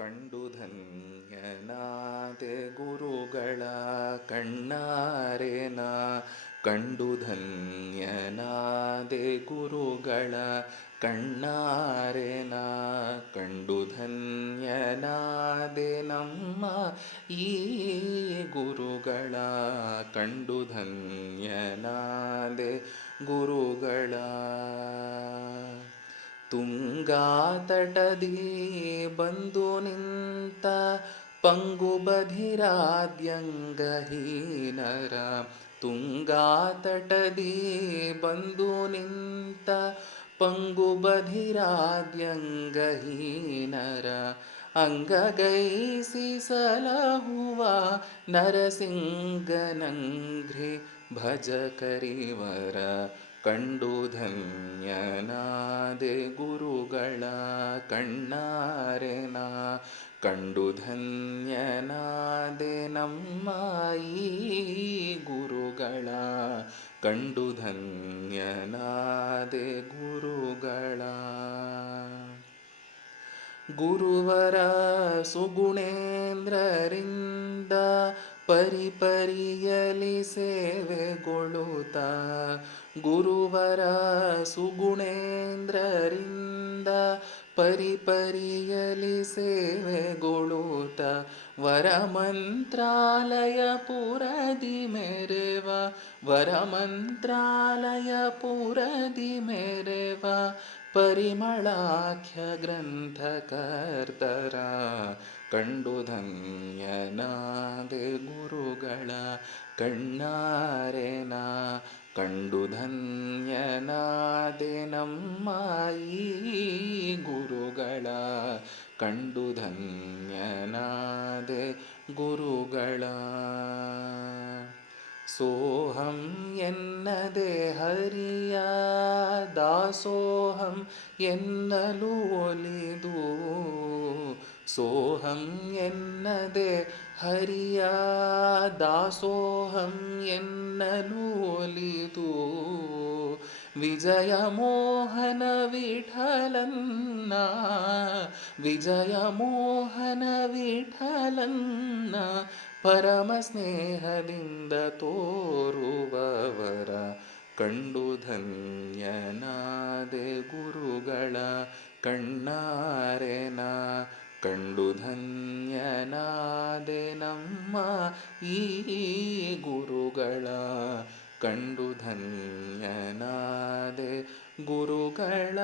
ಕಂಡು ಧನ್ಯನಾದೆ ಗುರುಗಳ ಕಣ್ಣಾರೆನ? ಕಂಡು ಧನ್ಯನಾದೆ ಗುರುಗಳ ಕಣ್ಣಾರೆನ? ಕಂಡು ಧನ್ಯನಾದೆ ನಮ್ಮ ಈ ಗುರುಗಳ ಕಂಡು ಧನ್ಯನಾದೆ ಗುರುಗಳ ತುಂಗಾತಟದಿ ಬಂದು ನಿಂತ ಪಂಗು ಬಧಿರಾದ್ಯಂಗಹೀನರ ತುಂಗಾತಟದಿ ಬಂದು ನಿಂತ ಪಂಗು ಬಧಿರಾದ್ಯಂಗಹೀನರ ಅಂಗಗೈಸಿ ಸಲಹುವ ನರಸಿಂಗನಂಘ್ರಿ ಭಜಕರಿವರ ಕಂಡು ಧನ್ಯನಾದೆ ಗುರುಗಳ ಕಣ್ಣಾರೆನ ಕಂಡು ಧನ್ಯನಾದೆ ನಮ್ಮ ಈ ಗುರುಗಳ. ಕಂಡು ಧನ್ಯನಾದೆ ಗುರುಗಳ. ಗುರುವರ ಸುಗುಣೇಂದ್ರರಿಂದ ಪರಿಪರಿಯಲಿ ಸೇವೆಗೊಳ್ಳುತ್ತ ಗುರುವರ ಸುಗುಣೇಂದ್ರರಿಂದ ಪರಿಪರಿಯಲಿ ಸೇವೆಗೊಳ್ಳುತ್ತ വരമന്ത്രാലയപുരതി മേരവ വരമന്ത്രാലയപുരതി മേരവ പരിമളാഖ്യ ഗ്രന്ഥകർത്തര കണ്ടു ധന്യനാഥ ഗുരുകള കണ്ണാരന നമ്മായി. ಕಂಡು ಧನ್ಯನಾದೆ ಗುರುಗಳ. ಸೋಹಂ ಎನ್ನದೆ ಹರಿಯ ದಾಸೋಹಂ ಎನ್ನಲು ಒಲಿದು. ಸೋಹಂ ಎನ್ನದೆ ಹರಿಯ ದಾಸೋಹಂ ಎನ್ನಲು ಒಲಿದು. ವಿಜಯ ಮೋಹನ ವಿಠಲನ್ನ ವಿಜಯ ಮೋಹನ ವಿಠಲನ್ನ ಪರಮ ಸ್ನೇಹದಿಂದ ತೋರುವವರ ಕಂಡು ಧನ್ಯನಾದೆ ಗುರುಗಳ ಕಣ್ಣಾರೆನ, ಕಂಡು ಧನ್ಯನಾದೆ ನಮ್ಮ ಈ ಗುರುಗಳ ಕಂಡು ಧನ್ಯನಾದೆ ಗುರುಗಳ.